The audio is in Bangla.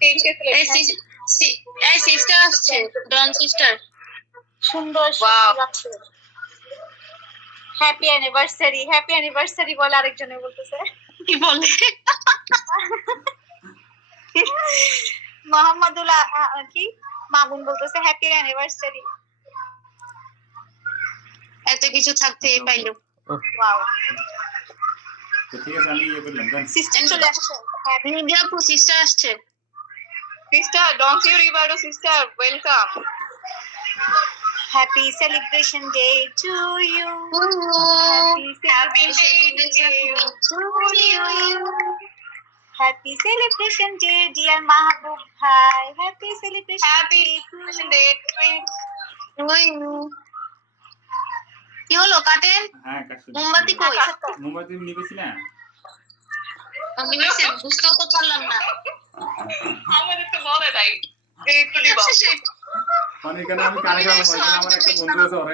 তিনকে এই সিস্টার আসছে, ডন সিস্টার। সুন্দর সুন্দর লাগছে। হ্যাপি অ্যানিভার্সারি বলে আরেকজনে বলতেছে। কি বলে? মোহাম্মদুল কি মামুন বলতেছে হ্যাপি অ্যানিভার্সারি। এত কিছু থাকতে পাইলো। ওয়াও, তো ঠিক আছে, আমি ইয়ে করলাম দেন। সিস্টার চলে আসছে। নিবিয়া আপু সিস্টার আসছে। সিস্টার, ডোন্ট ইউ রিবার্ডো sister, welcome. Happy celebration day to you. Happy celebration day to you. Happy celebration day, dear Mahabub Bhai. Happy celebration day to you. কি হলো কাটেন? হ্যাঁ কাটছি। মোমবাতি কই? মোমবাতি নিবেছি না। আমি নিছেন, বুঝতেও তো পারলাম না। আমাদের তো বলে নাই। এই একটু দিবা। মানে এখানে আমি কানে খাবো, এখানে আমার একটা বন্ধু আছে।